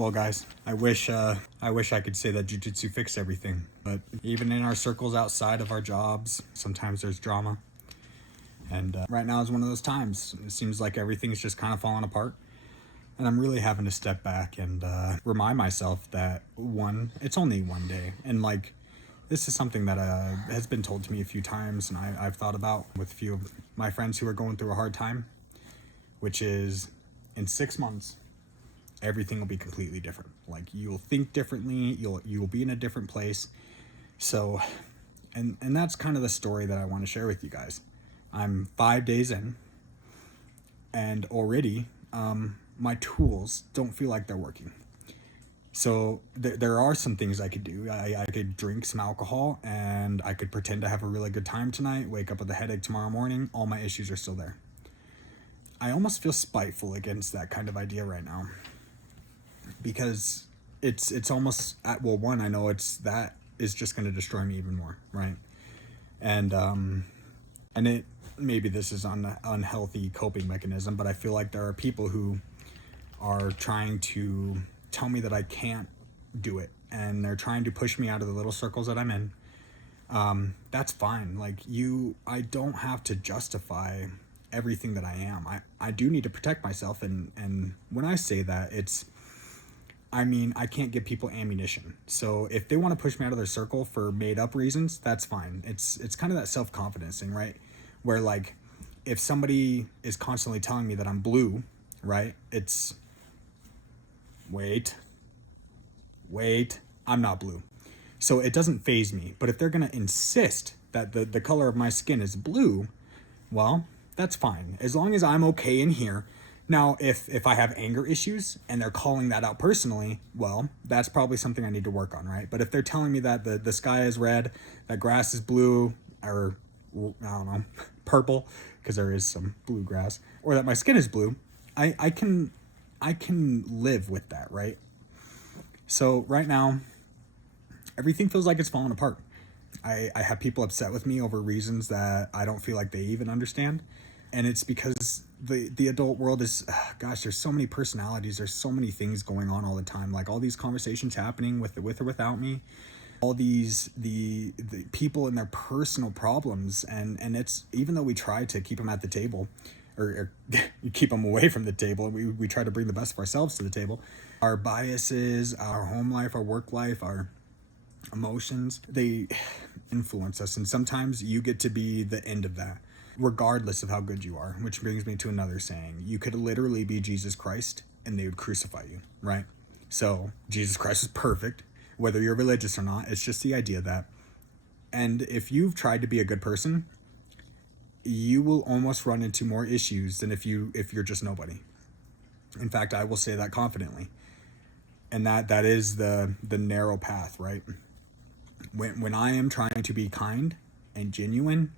Well, guys, I wish I could say that jiu-jitsu fixed everything, but even in our circles outside of our jobs, sometimes there's drama. And right now is one of those times. It seems like everything's just kind of falling apart. And I'm really having to step back and remind myself that it's only one day. And like, this is something that has been told to me a few times, and I've thought about with a few of my friends who are going through a hard time, which is in 6 months, everything will be completely different. Like, you'll think differently, you'll be in a different place. So, and that's kind of the story that I want to share with you guys. I'm 5 days in, and already my tools don't feel like they're working. So there are some things I could do. I could drink some alcohol and I could pretend to have a really good time tonight, wake up with a headache tomorrow morning. All my issues are still there. I almost feel spiteful against that kind of idea right now, because it's almost one, I know that is just going to destroy me even more, right? And it, maybe this is an unhealthy coping mechanism, but I feel like there are people who are trying to tell me that I can't do it, and they're trying to push me out of the little circles that I'm in. That's fine. Like, I don't have to justify everything that I am. I do need to protect myself, and when I say that, I can't give people ammunition. So if they want to push me out of their circle for made up reasons, that's fine. It's kind of that self-confidence thing, right? Where, like, if somebody is constantly telling me that I'm blue, right? Wait, I'm not blue. So it doesn't faze me. But if they're going to insist that the color of my skin is blue, well, that's fine. As long as I'm okay in here. Now, if I have anger issues and they're calling that out personally, well, that's probably something I need to work on, right? But if they're telling me that the sky is red, that grass is blue, or I don't know, purple, because there is some blue grass, or that my skin is blue, I can live with that, right? So right now, everything feels like it's falling apart. I have people upset with me over reasons that I don't feel like they even understand. And it's because the adult world is, gosh, there's so many personalities. There's so many things going on all the time. Like, all these conversations happening with or without me. All these, the people and their personal problems. And it's, even though we try to keep them at the table, or keep them away from the table, and we try to bring the best of ourselves to the table, our biases, our home life, our work life, our emotions, they influence us. And sometimes you get to be the end of that, regardless of how good you are. Which brings me to another saying: you could literally be Jesus Christ and they would crucify you, right? So Jesus Christ is perfect, whether you're religious or not. It's just the idea that, and if you've tried to be a good person, you will almost run into more issues than if you're just nobody. In fact, I will say that confidently. And that is the narrow path, right? When I am trying to be kind and genuine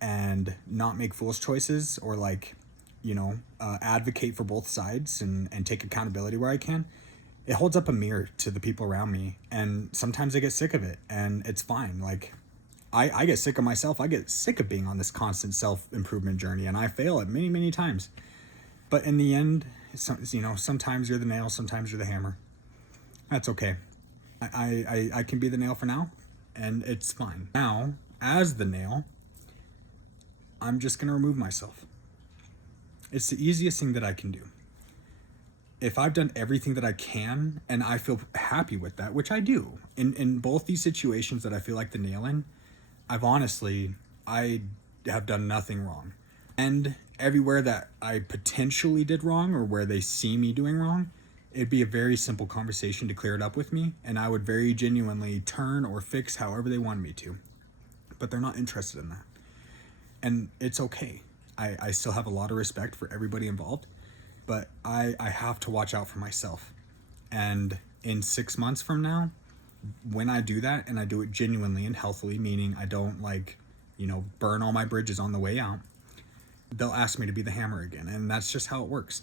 and not make foolish choices, or advocate for both sides and take accountability where I can, it holds up a mirror to the people around me. And sometimes I get sick of it, and it's fine. Like, I get sick of myself. I get sick of being on this constant self-improvement journey, and I fail it many, many times. But in the end, sometimes you're the nail, sometimes you're the hammer. That's okay. I can be the nail for now, and it's fine. Now, as the nail, I'm just going to remove myself. It's the easiest thing that I can do. If I've done everything that I can, and I feel happy with that, which I do, in both these situations that I feel like the nail in, I have done nothing wrong. And everywhere that I potentially did wrong, or where they see me doing wrong, it'd be a very simple conversation to clear it up with me, and I would very genuinely turn or fix however they wanted me to. But they're not interested in that. And it's okay. I still have a lot of respect for everybody involved, but I have to watch out for myself. And in 6 months from now, when I do that, and I do it genuinely and healthily, meaning I don't burn all my bridges on the way out, they'll ask me to be the hammer again. And that's just how it works.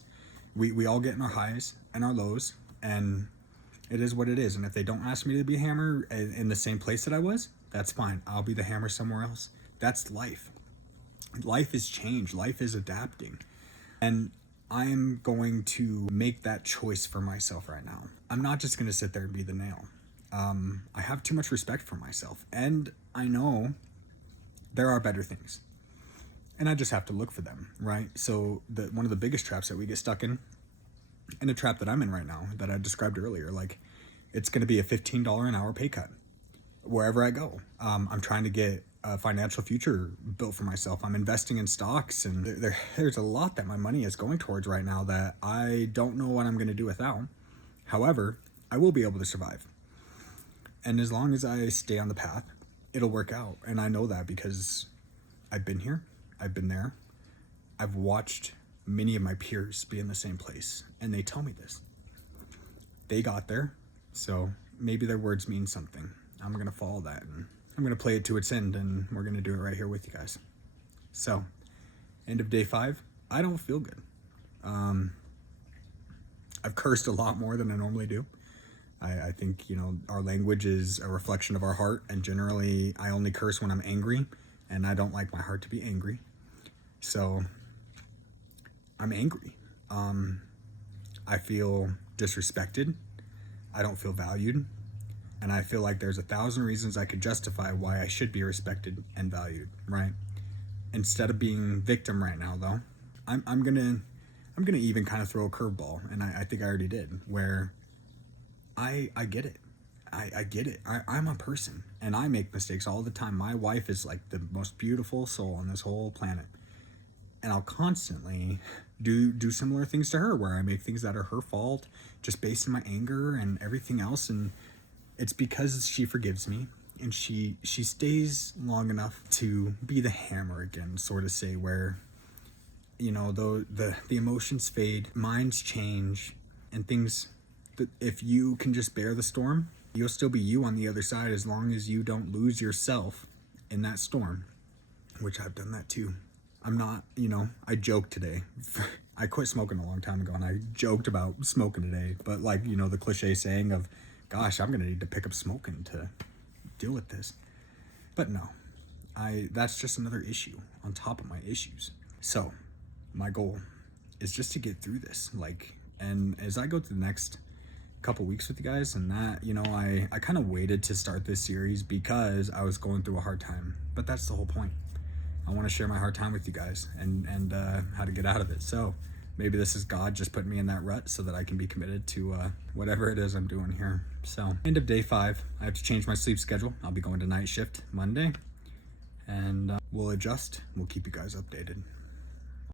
We all get in our highs and our lows, and it is what it is. And if they don't ask me to be a hammer in the same place that I was, that's fine. I'll be the hammer somewhere else. That's life. Life is change. Life is adapting. And I'm going to make that choice for myself right now. I'm not just going to sit there and be the nail. I have too much respect for myself, and I know there are better things, and I just have to look for them, right? So one of the biggest traps that we get stuck in, and a trap that I'm in right now that I described earlier, like, it's going to be a $15 an hour pay cut wherever I go. I'm trying to get a financial future built for myself. I'm investing in stocks, and there's a lot that my money is going towards right now that I don't know what I'm going to do without. However, I will be able to survive. And as long as I stay on the path, it'll work out. And I know that because I've been here, I've been there, I've watched many of my peers be in the same place, and they tell me this. They got there, so maybe their words mean something. I'm going to follow that, and I'm going to play it to its end, and we're going to do it right here with you guys. So, end of day 5, I don't feel good. I've cursed a lot more than I normally do. I think, our language is a reflection of our heart, and generally I only curse when I'm angry, and I don't like my heart to be angry. So I'm angry. I feel disrespected. I don't feel valued. And I feel like there's 1,000 reasons I could justify why I should be respected and valued, right? Instead of being victim right now, though, I'm gonna even kind of throw a curveball, and I think I already did, where I get it. I get it. I'm a person, and I make mistakes all the time. My wife is like the most beautiful soul on this whole planet, and I'll constantly do similar things to her, where I make things that are her fault just based on my anger and everything else. And it's because she forgives me, and she stays long enough to be the hammer again, sort of say, where, though the emotions fade, minds change, and things, if you can just bear the storm, you'll still be you on the other side, as long as you don't lose yourself in that storm, which I've done that too. I'm not, I joked today. I quit smoking a long time ago, and I joked about smoking today, but like, the cliche saying of, gosh, I'm gonna need to pick up smoking to deal with this. But no, that's just another issue on top of my issues. So my goal is just to get through this, and as I go through the next couple weeks with you guys, and that, I kind of waited to start this series because I was going through a hard time, but that's the whole point. I want to share my hard time with you guys, and how to get out of it. So maybe this is God just putting me in that rut so that I can be committed to whatever it is I'm doing here. So end of day 5, I have to change my sleep schedule. I'll be going to night shift Monday, and we'll adjust. We'll keep you guys updated.